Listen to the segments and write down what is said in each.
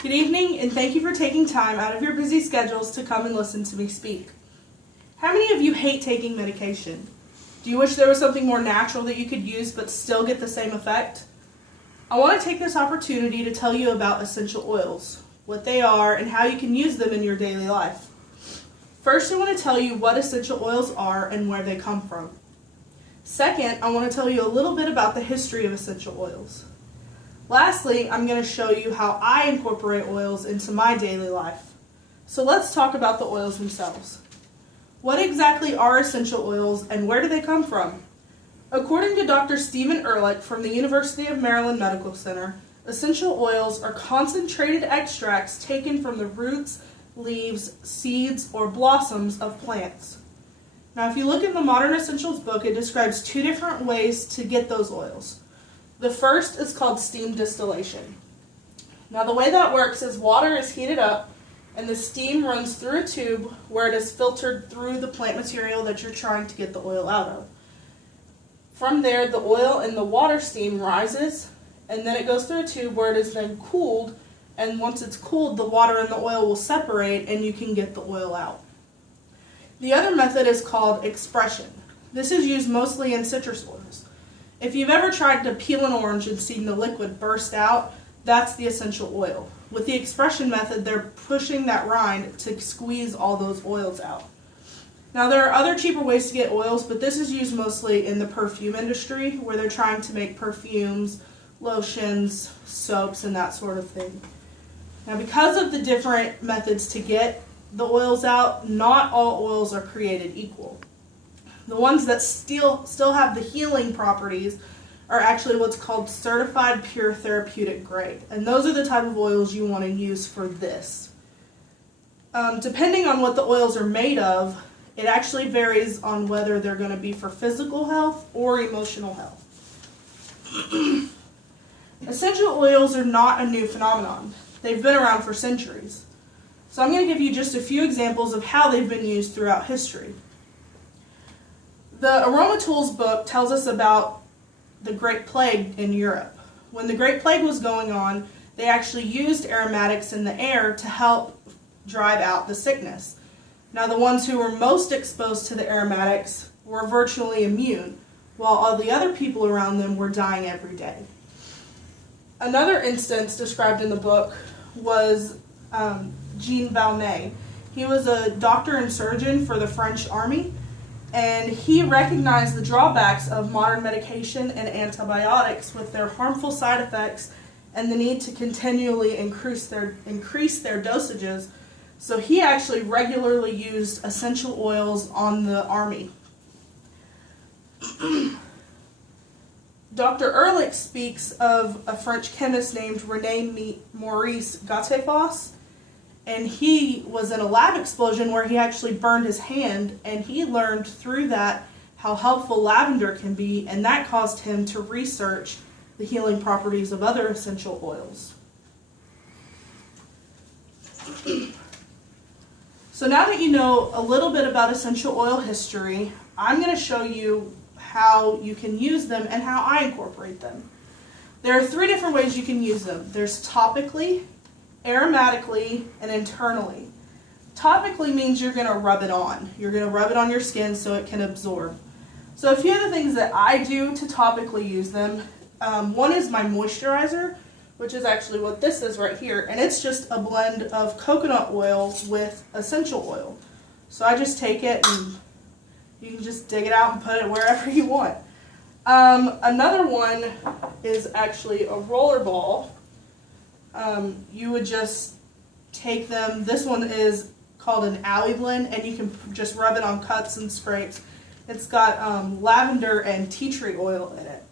Good evening, and thank you for taking time out of your busy schedules to come and listen to me speak. How many of you hate taking medication? Do you wish there was something more natural that you could use but still get the same effect? I want to take this opportunity to tell you about essential oils, what they are, and how you can use them in your daily life. First, I want to tell you what essential oils are and where they come from. Second, I want to tell you a little bit about the history of essential oils. Lastly, I'm going to show you how I incorporate oils into my daily life. So let's talk about the oils themselves. What exactly are essential oils and where do they come from? According to Dr. Stephen Ehrlich from the University of Maryland Medical Center, essential oils are concentrated extracts taken from the roots, leaves, seeds, or blossoms of plants. Now, if you look in the Modern Essentials book, it describes two different ways to get those oils. The first is called steam distillation. Now, the way that works is water is heated up and the steam runs through a tube where it is filtered through the plant material that you're trying to get the oil out of. From there, the oil in the water steam rises, and then it goes through a tube where it is then cooled, and once it's cooled, the water and the oil will separate and you can get the oil out. The other method is called expression. This is used mostly in citrus oils. If you've ever tried to peel an orange and seen the liquid burst out, that's the essential oil. With the expression method, they're pushing that rind to squeeze all those oils out. Now, there are other cheaper ways to get oils, but this is used mostly in the perfume industry where they're trying to make perfumes, lotions, soaps, and that sort of thing. Now, because of the different methods to get the oils out, not all oils are created equal. The ones that still have the healing properties are actually what's called certified pure therapeutic grade. And those are the type of oils you want to use for this. Depending on what the oils are made of, it actually varies on whether they're going to be for physical health or emotional health. Essential oils are not a new phenomenon. They've been around for centuries. So I'm going to give you just a few examples of how they've been used throughout history. The Aroma Tools book tells us about the Great Plague in Europe. When the Great Plague was going on, they actually used aromatics in the air to help drive out the sickness. Now, the ones who were most exposed to the aromatics were virtually immune, while all the other people around them were dying every day. Another instance described in the book was Jean Valnet. He was a doctor and surgeon for the French army, and he recognized the drawbacks of modern medication and antibiotics with their harmful side effects and the need to continually increase their dosages. So he actually regularly used essential oils on the army. Dr. Ehrlich speaks of a French chemist named René Maurice Gattefossé, and he was in a lab explosion where he actually burned his hand, and he learned through that how helpful lavender can be, and that caused him to research the healing properties of other essential oils. So now that you know a little bit about essential oil history, I'm going to show you how you can use them and how I incorporate them. There are three different ways you can use them. There's topically, aromatically, and internally. Topically means you're going to rub it on. You're going to rub it on your skin so it can absorb. So a few of the things that I do to topically use them, one is my moisturizer, which is actually what this is right here, and it's just a blend of coconut oil with essential oil. So I just take it and you can just dig it out and put it wherever you want. Another one is actually a roller ball. You would just take them, this one is called an aloe blend, and you can just rub it on cuts and scrapes. It's got lavender and tea tree oil in it.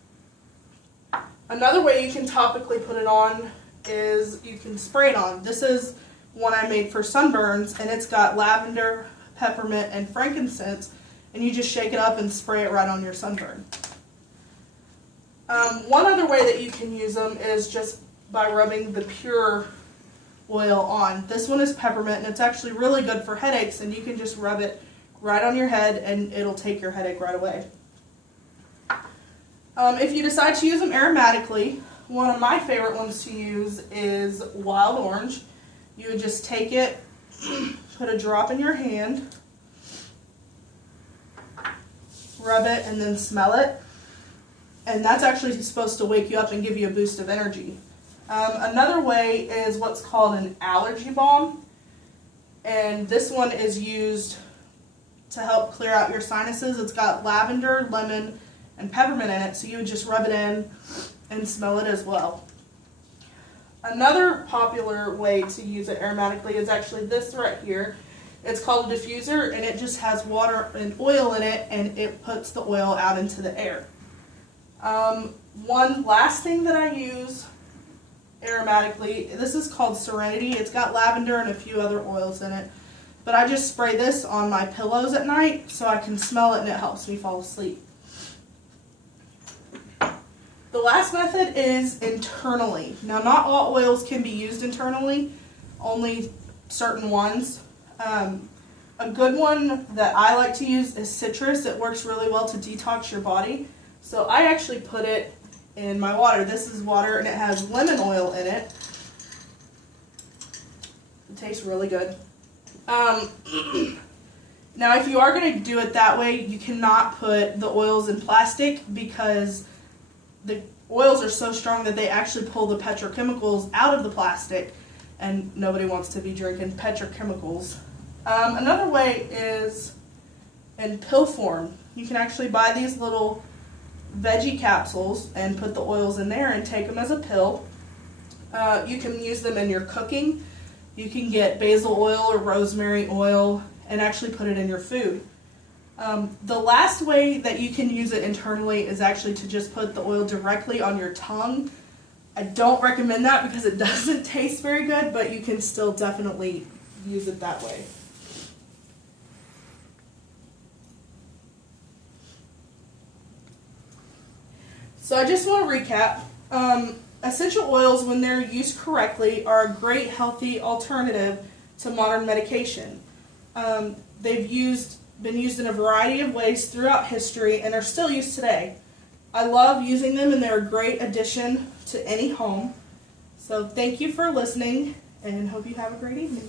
Another way you can topically put it on is you can spray it on. This is one I made for sunburns, and it's got lavender, peppermint, and frankincense, and you just shake it up and spray it right on your sunburn. One other way that you can use them is just by rubbing the pure oil on. This one is peppermint, and it's actually really good for headaches, and you can just rub it right on your head and it'll take your headache right away. If you decide to use them aromatically, one of my favorite ones to use is wild orange. You would just take it, put a drop in your hand, rub it, and then smell it. And that's actually supposed to wake you up and give you a boost of energy. Another way is what's called an allergy balm. And this one is used to help clear out your sinuses. It's got lavender, lemon, and peppermint in it, so you would just rub it in and smell it as well. Another popular way to use it aromatically is actually this right here. It's called a diffuser, and it just has water and oil in it, and it puts the oil out into the air. One last thing that I use aromatically, this is called Serenity. It's got lavender and a few other oils in it. But I just spray this on my pillows at night so I can smell it and it helps me fall asleep. The last method is internally. Now, not all oils can be used internally, only certain ones. A good one that I like to use is citrus. It works really well to detox your body. So I actually put it in my water. This is water and it has lemon oil in it. It tastes really good. Now, if you are going to do it that way, you cannot put the oils in plastic because the oils are so strong that they actually pull the petrochemicals out of the plastic, and nobody wants to be drinking petrochemicals. Another way is in pill form. You can actually buy these little veggie capsules and put the oils in there and take them as a pill. You can use them in your cooking. You can get basil oil or rosemary oil and actually put it in your food. The last way that you can use it internally is actually to just put the oil directly on your tongue. I don't recommend that because it doesn't taste very good, but you can still definitely use it that way. So I just want to recap. Essential oils, when they're used correctly, are a great healthy alternative to modern medication. They've been used in a variety of ways throughout history and are still used today. I love using them and they're a great addition to any home. So thank you for listening and hope you have a great evening.